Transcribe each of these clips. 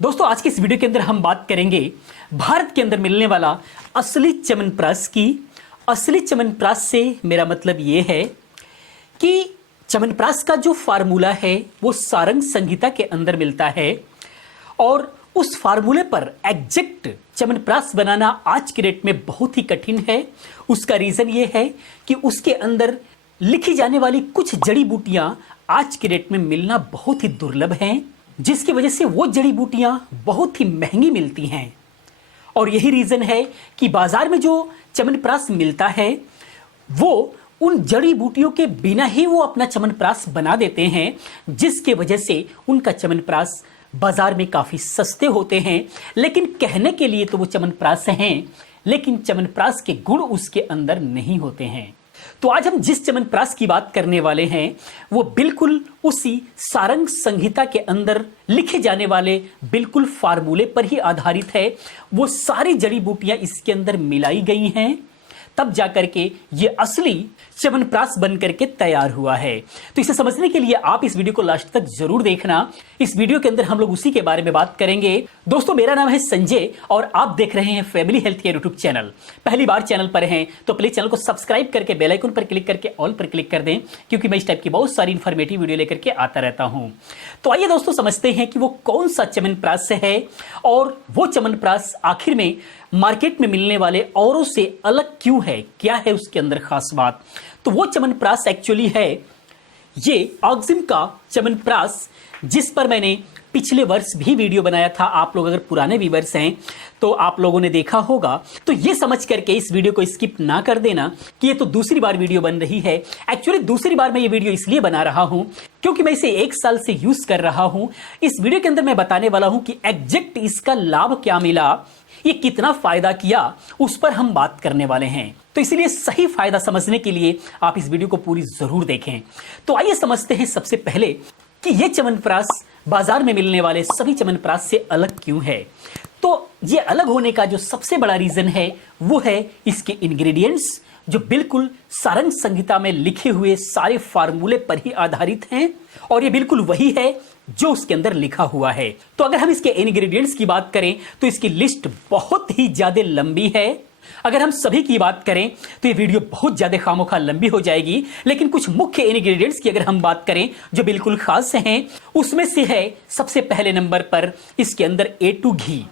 दोस्तों आज की इस वीडियो के अंदर हम बात करेंगे भारत के अंदर मिलने वाला असली च्यवनप्राश की। असली च्यवनप्राश से मेरा मतलब ये है कि च्यवनप्राश का जो फार्मूला है वो सारंग संहिता के अंदर मिलता है और उस फार्मूले पर एग्जैक्ट च्यवनप्राश बनाना आज के डेट में बहुत ही कठिन है। उसका रीजन ये है कि उसके अंदर लिखी जाने वाली कुछ जड़ी बूटियां आज के डेट में मिलना बहुत ही दुर्लभ हैं, जिसकी वजह से वो जड़ी बूटियां बहुत ही महंगी मिलती हैं। और यही रीजन है कि बाजार में जो च्यवनप्राश मिलता है वो उन जड़ी बूटियों के बिना ही वो अपना च्यवनप्राश बना देते हैं, जिसके वजह से उनका च्यवनप्राश बाजार में काफी सस्ते होते हैं। लेकिन कहने के लिए तो वो च्यवनप्राश हैं, लेकिन च्यवनप्राश के गुण उसके अंदर नहीं होते हैं। तो आज हम जिस च्यवनप्राश की बात करने वाले हैं वो बिल्कुल उसी सारंग संहिता के अंदर लिखे जाने वाले बिल्कुल फार्मूले पर ही आधारित है। वो सारी जड़ी बूटियां इसके अंदर मिलाई गई हैं, तब जाकर के ये असली च्यवनप्राश बन करके तैयार हुआ है। तो इसे समझने के लिए आप इस वीडियो को लास्ट तक जरूर देखना। इस वीडियो के अंदर हम लोग उसी के बारे में बात करेंगे। दोस्तों मेरा नाम है संजय और आप देख रहे हैं family health care YouTube channel. पहली बार चैनल पर हैं तो प्लीज चैनल को सब्सक्राइब करके बेल आइकन पर क्लिक करके ऑल पर क्लिक कर दें, क्योंकि मैं इस टाइप की बहुत सारी इंफॉर्मेटिव वीडियो लेकर के आता रहता हूं। तो आइए दोस्तों समझते हैं कि वो कौन सा च्यवनप्राश है और वो च्यवनप्राश आखिर में मार्केट में मिलने वाले औरों से अलग क्यों है, क्या है उसके अंदर खास बात। तो वो च्यवनप्राश एक्चुअली है ये ऑक्जिम का च्यवनप्राश, जिस पर मैंने पिछले वर्ष भी वीडियो बनाया था। आप लोग अगर पुराने व्यूअर्स हैं तो आप लोगों ने देखा होगा। तो ये समझ करके इस वीडियो को स्किप ना कर देना कि ये तो दूसरी बार वीडियो बन रही है। एक्चुअली दूसरी बार मैं ये वीडियो इसलिए बना रहा हूं क्योंकि मैं इसे 1 साल से यूज कर रहा हूं। इस वीडियो के अंदर मैं बताने वाला हूं कि एग्जैक्ट इसका लाभ क्या मिला, ये कितना फायदा किया, उस पर हम बात करने वाले हैं। तो इसलिए सही फायदा समझने के लिए आप इस वीडियो को पूरी जरूर देखें। तो आइए समझते हैं सबसे पहले कि ये च्यवनप्राश बाजार में मिलने वाले सभी च्यवनप्राश से अलग क्यों है। तो ये अलग होने का जो सबसे बड़ा रीजन है वो है इसके इंग्रेडिएंट्स, जो बिल्कुल सारंग संहिता में लिखे हुए सारे फार्मूले पर ही आधारित हैं और ये बिल्कुल वही है जो उसके अंदर लिखा हुआ है। तो अगर हम इसके इंग्रेडिएंट्स की बात करें तो इसकी लिस्ट बहुत ही ज्यादा लंबी है। अगर हम सभी की बात करें तो ये वीडियो बहुत ज्यादा खामोखा लंबी हो जाएगी, लेकिन कुछ मुख्य इंग्रेडिएंट्स की अगर हम बात करें जो बिल्कुल खास हैं, उसमें से है सबसे पहले नंबर पर इसके अंदर A2 घी।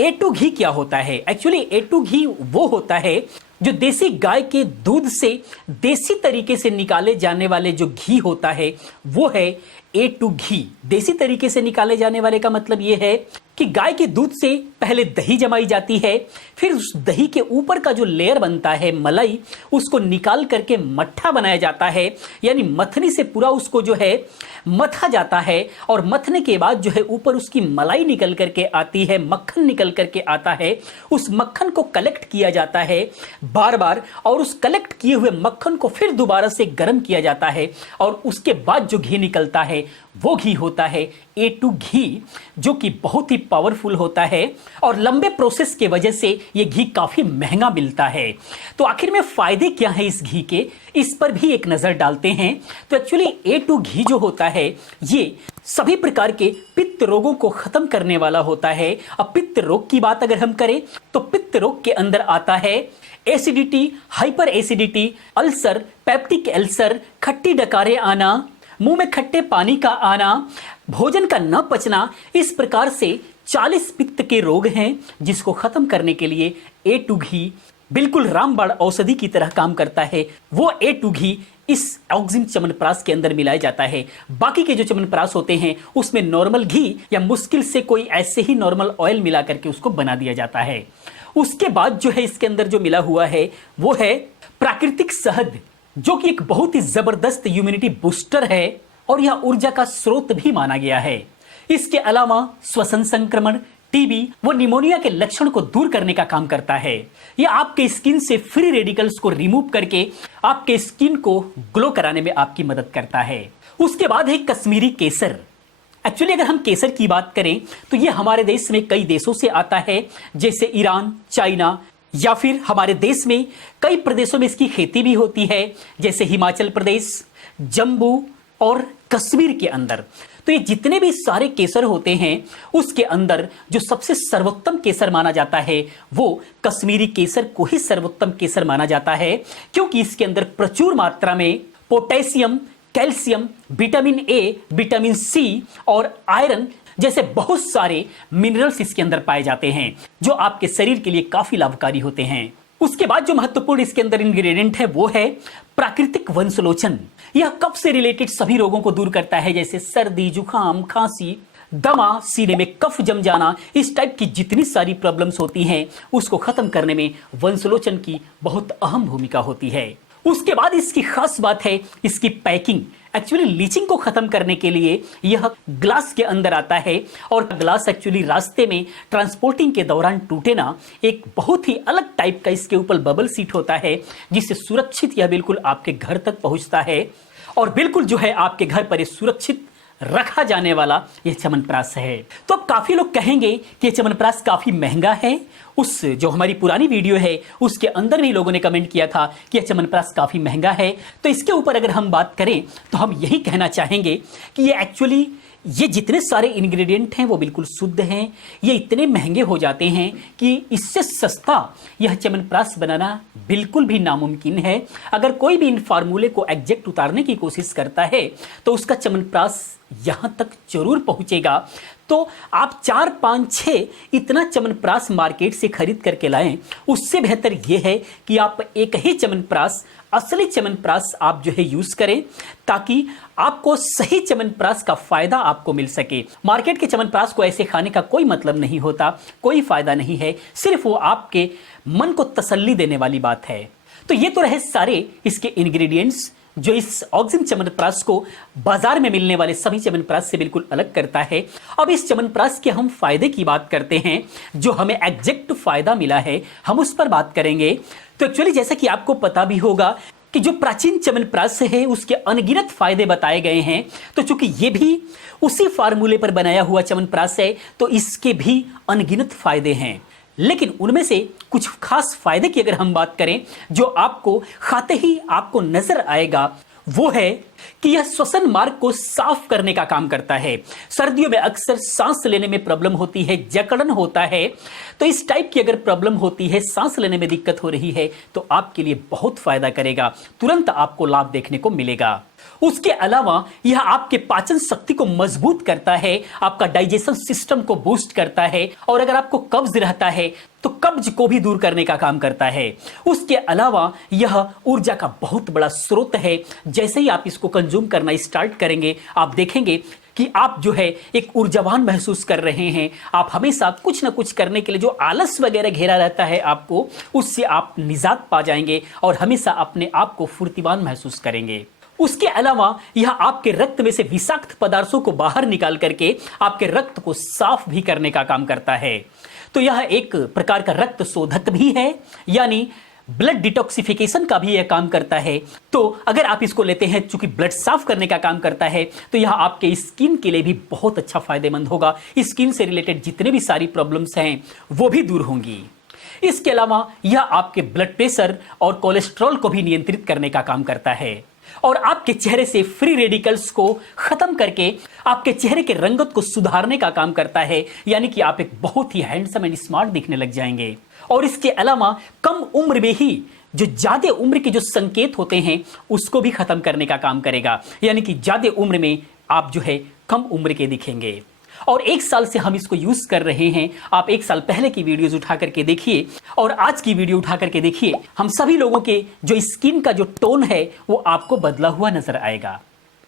A2 घी क्या होता है? एक्चुअली A2 घी वो होता है जो देसी गाय के दूध से देसी तरीके से निकाले जाने वाले जो घी होता है वो है A2 घी। देसी तरीके से निकाले जाने वाले का मतलब ये है कि गाय के दूध से पहले दही जमाई जाती है, फिर उस दही के ऊपर का जो लेयर बनता है मलाई, उसको निकाल करके मट्ठा बनाया जाता है। यानी मथनी से पूरा उसको जो है मथा जाता है और मथने के बाद जो है ऊपर उसकी मलाई निकल करके आती है, मक्खन निकल करके आता है। उस मक्खन को कलेक्ट किया जाता है बार बार और उस कलेक्ट किए हुए मक्खन को फिर दोबारा से गर्म किया जाता है और उसके बाद जो घी निकलता है वो घी होता है A2 घी, जो कि बहुत ही पावरफुल होता है और लंबे प्रोसेस के वजह से ये घी काफी महंगा मिलता है। तो आखिर में फायदे क्या है इस घी के, इस पर भी एक नजर डालते हैं। तो एक्चुअली A2 घी जो होता है ये सभी प्रकार के पित्त रोगों को खत्म करने वाला होता है। अब पित्त रोग की बात अगर हम करें तो पित्त रोग के अंदर आता है acidity, hyper acidity, ulcer, peptic ulcer, खट्टी डकारें आना, मुंह में खट्टे पानी का आना, भोजन का न पचना। इस प्रकार से 40 पित्त के रोग हैं जिसको खत्म करने के लिए A2 घी बिल्कुल रामबाण औषधि की तरह काम करता है। वो A2 घी इस ऑक्जिम च्यवनप्राश के अंदर मिलाया जाता है। बाकी के जो च्यवनप्राश होते हैं उसमें नॉर्मल घी या मुश्किल से कोई ऐसे ही नॉर्मल ऑयल मिला करके उसको बना दिया जाता है। उसके बाद जो है इसके अंदर जो मिला हुआ है वो है प्राकृतिक शहद, जो कि एक बहुत ही जबरदस्त इम्यूनिटी बूस्टर है और यह ऊर्जा का स्रोत भी माना गया है। इसके अलावा श्वसन संक्रमण, टीबी व निमोनिया के लक्षण को दूर करने का काम करता है। यह आपके स्किन से फ्री रेडिकल्स को रिमूव करके आपके स्किन को ग्लो कराने में आपकी मदद करता है। उसके बाद है कश्मीरी केसर। एक्चुअली अगर हम केसर की बात करें तो यह हमारे देश में कई देशों से आता है, जैसे ईरान, चाइना, या फिर हमारे देश में कई प्रदेशों में इसकी खेती भी होती है, जैसे हिमाचल प्रदेश, जम्मू और कश्मीर के अंदर। तो ये जितने भी सारे केसर होते हैं उसके अंदर जो सबसे सर्वोत्तम केसर माना जाता है वो कश्मीरी केसर को ही सर्वोत्तम केसर माना जाता है, क्योंकि इसके अंदर प्रचुर मात्रा में potassium, calcium, vitamin A, vitamin C और आयरन जैसे बहुत सारे मिनरल्स इसके अंदर पाए जाते हैं जो आपके शरीर के लिए काफी लाभकारी होते हैं। उसके बाद जो महत्वपूर्ण इसके अंदर इंग्रेडिएंट है वो है प्राकृतिक वंशलोचन। यह कफ से रिलेटेड सभी रोगों को दूर करता है, जैसे सर्दी, जुकाम, खांसी, दमा, सीने में कफ जम जाना, इस टाइप की जितनी सारी प्रॉब्लम्स होती हैं उसको खत्म करने में वंशलोचन की बहुत अहम भूमिका होती है। उसके बाद इसकी खास बात है इसकी पैकिंग। एक्चुअली लीचिंग को खत्म करने के लिए यह ग्लास के अंदर आता है और ग्लास एक्चुअली रास्ते में ट्रांसपोर्टिंग के दौरान टूटे ना, एक बहुत ही अलग टाइप का इसके ऊपर बबल सीट होता है जिससे सुरक्षित यह बिल्कुल आपके घर तक पहुंचता है और बिल्कुल जो है आपके घर पर सुरक्षित रखा जाने वाला यह च्यवनप्राश है। तो अब काफी लोग कहेंगे कि यह च्यवनप्राश काफी महंगा है। उस जो हमारी पुरानी वीडियो है उसके अंदर भी लोगों ने कमेंट किया था कि यह च्यवनप्राश काफी महंगा है। तो इसके ऊपर अगर हम बात करें तो हम यही कहना चाहेंगे कि ये एक्चुअली ये जितने सारे इंग्रेडिएंट हैं वो बिल्कुल शुद्ध हैं। ये इतने महंगे हो जाते हैं कि इससे सस्ता यह च्यवनप्राश बनाना बिल्कुल भी नामुमकिन है। अगर कोई भी इन फार्मूले को एग्जैक्ट उतारने की कोशिश करता है तो उसका च्यवनप्राश यहां तक जरूर पहुंचेगा। तो आप 4, 5, 6 इतना च्यवनप्राश मार्केट से खरीद करके लाएं, उससे बेहतर यह है कि आप एक ही च्यवनप्राश, असली च्यवनप्राश आप जो है यूज करें ताकि आपको सही च्यवनप्राश का फायदा आपको मिल सके। मार्केट के च्यवनप्राश को ऐसे खाने का कोई मतलब नहीं होता, कोई फायदा नहीं है, सिर्फ वो आपके मन को तसल्ली देने वाली बात है। तो ये तो रहे सारे इसके इंग्रेडिएंट्स जो इस ऑक्सिन च्यवनप्राश को बाजार में मिलने वाले सभी च्यवनप्राश से बिल्कुल अलग करता है। अब इस च्यवनप्राश के हम फायदे की बात करते हैं, जो हमें एग्जैक्ट फायदा मिला है हम उस पर बात करेंगे। तो एक्चुअली जैसा कि आपको पता भी होगा कि जो प्राचीन च्यवनप्राश है उसके अनगिनत फायदे बताए गए हैं। तो चूंकि ये भी उसी फार्मूले पर बनाया हुआ च्यवनप्राश है तो इसके भी अनगिनत फायदे हैं, लेकिन उनमें से कुछ खास फायदे की अगर हम बात करें जो आपको खाते ही आपको नजर आएगा वो है कि यह श्वसन मार्ग को साफ करने का काम करता है। सर्दियों में अक्सर सांस लेने में प्रॉब्लम होती है, जकड़न होता है, तो इस टाइप की अगर प्रॉब्लम होती है, सांस लेने में दिक्कत हो रही है तो आपके लिए बहुत फायदा करेगा, तुरंत आपको लाभ देखने को मिलेगा। उसके अलावा यह आपके पाचन शक्ति को मजबूत करता है, आपका डाइजेशन सिस्टम को बूस्ट करता है और अगर आपको कब्ज रहता है तो कब्ज को भी दूर करने का काम करता है। उसके अलावा यह ऊर्जा का बहुत बड़ा स्रोत है। जैसे ही आप इसको कंज्यूम करना स्टार्ट करेंगे आप देखेंगे कि आप जो है एक ऊर्जावान महसूस कर रहे हैं। आप हमेशा कुछ ना कुछ करने के लिए जो आलस वगैरह घेरा रहता है आपको, उससे आप निजात पा जाएंगे और हमेशा अपने आप को फुर्तीवान महसूस करेंगे। उसके अलावा यह आपके रक्त में से विषाक्त पदार्थों को बाहर निकाल करके आपके रक्त को साफ भी करने का काम करता है। तो यह एक प्रकार का रक्त शोधक भी है, यानी ब्लड डिटॉक्सिफिकेशन का भी यह काम करता है। तो अगर आप इसको लेते हैं, चूंकि ब्लड साफ करने का काम करता है, तो यह आपके स्किन के लिए भी बहुत अच्छा फायदेमंद होगा। स्किन से रिलेटेड जितने भी सारी प्रॉब्लम्स हैं वो भी दूर होंगी। इसके अलावा यह आपके ब्लड प्रेशर और कोलेस्ट्रॉल को भी नियंत्रित करने का काम करता है और आपके चेहरे से फ्री रेडिकल्स को खत्म करके आपके चेहरे के रंगत को सुधारने का काम करता है, यानी कि आप एक बहुत ही हैंडसम एंड स्मार्ट दिखने लग जाएंगे। और इसके अलावा कम उम्र में ही जो ज्यादा उम्र के जो संकेत होते हैं उसको भी खत्म करने का काम करेगा, यानी कि ज्यादा उम्र में आप जो है कम उम्र के दिखेंगे। और 1 साल से हम इसको यूज कर रहे हैं। आप 1 साल पहले की वीडियोस उठा करके देखिए और आज की वीडियो उठा करके देखिए, हम सभी लोगों के जो स्किन का जो टोन है वो आपको बदला हुआ नजर आएगा।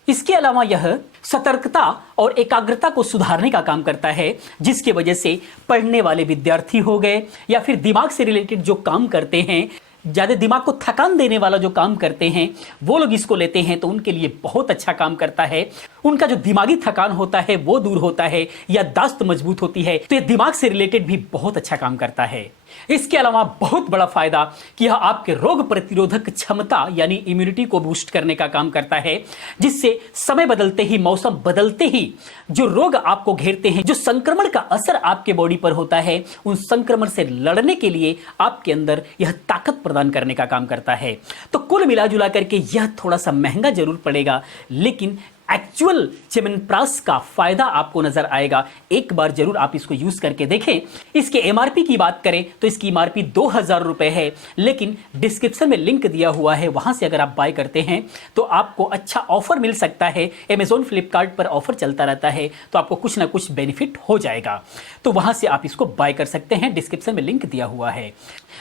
इसके अलावा यह सतर्कता और एकाग्रता को सुधारने का काम करता है, जिसकी वजह से पढ़ने वाले विद्यार्थी हो गए या फिर दिमाग से रिलेटेड जो काम करते हैं, ज्यादा दिमाग को थकान देने वाला जो काम करते हैं, वो लोग इसको लेते हैं तो उनके लिए बहुत अच्छा काम करता है। उनका जो दिमागी थकान होता है वो दूर होता है, याददाश्त मजबूत होती है, तो ये दिमाग से रिलेटेड भी बहुत अच्छा काम करता है। इसके अलावा बहुत बड़ा फायदा कि यह आपके रोग प्रतिरोधक क्षमता यानी इम्यूनिटी को बूस्ट करने का काम करता है, जिससे समय बदलते ही, मौसम बदलते ही जो रोग आपको घेरते हैं, जो संक्रमण का असर आपके बॉडी पर होता है, उन संक्रमण से लड़ने के लिए आपके अंदर यह ताकत प्रदान करने का काम करता है। तो कुल मिला जुला करके यह थोड़ा सा महंगा जरूर पड़ेगा, लेकिन एक्चुअल च्यवनप्राश का फायदा आपको नजर आएगा। एक बार जरूर आप इसको यूज करके देखें। इसके एमआरपी की बात करें तो इसकी एमआरपी 2000 रुपए है, लेकिन डिस्क्रिप्शन में लिंक दिया हुआ है, वहां से अगर आप बाय करते हैं तो आपको अच्छा ऑफर मिल सकता है। अमेजॉन फ्लिपकार्ट पर ऑफर चलता रहता है, तो आपको कुछ ना कुछ बेनिफिट हो जाएगा, तो वहां से आप इसको बाय कर सकते हैं। डिस्क्रिप्शन में लिंक दिया हुआ है।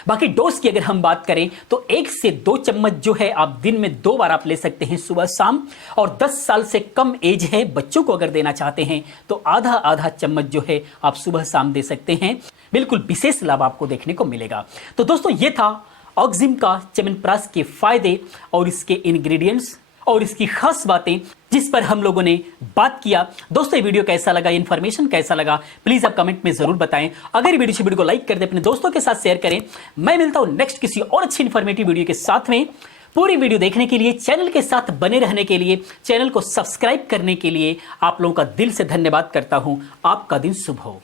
बाकी डोज की अगर हम बात करें तो 1 से 2 चम्मच जो है आप दिन में 2 बार आप ले सकते हैं, सुबह शाम। और 10 साल से कम एज है बच्चों को अगर देना चाहते हैं तो आधा आधा चम्मच जो है आप सुबह शाम दे सकते हैं। बिल्कुल विशेष लाभ आपको देखने को मिलेगा। तो दोस्तों ये था ऑक्जिम का च्यवनप्राश के फायदे और इसके इंग्रेडिएंट्स और इसकी खास बातें जिस पर हम लोगों ने बात किया। दोस्तों ये वीडियो कैसा लगा, इन्फॉर्मेशन कैसा लगा, प्लीज आप कमेंट में जरूर बताएं। अगर ये वीडियो को लाइक कर दे, अपने दोस्तों के साथ शेयर करें। मैं मिलता हूं नेक्स्ट किसी और अच्छी इन्फॉर्मेटिव वीडियो के साथ में। पूरी वीडियो देखने के लिए, चैनल के साथ बने रहने के लिए, चैनल को सब्सक्राइब करने के लिए आप लोगों का दिल से धन्यवाद करता हूं। आपका दिन शुभ हो।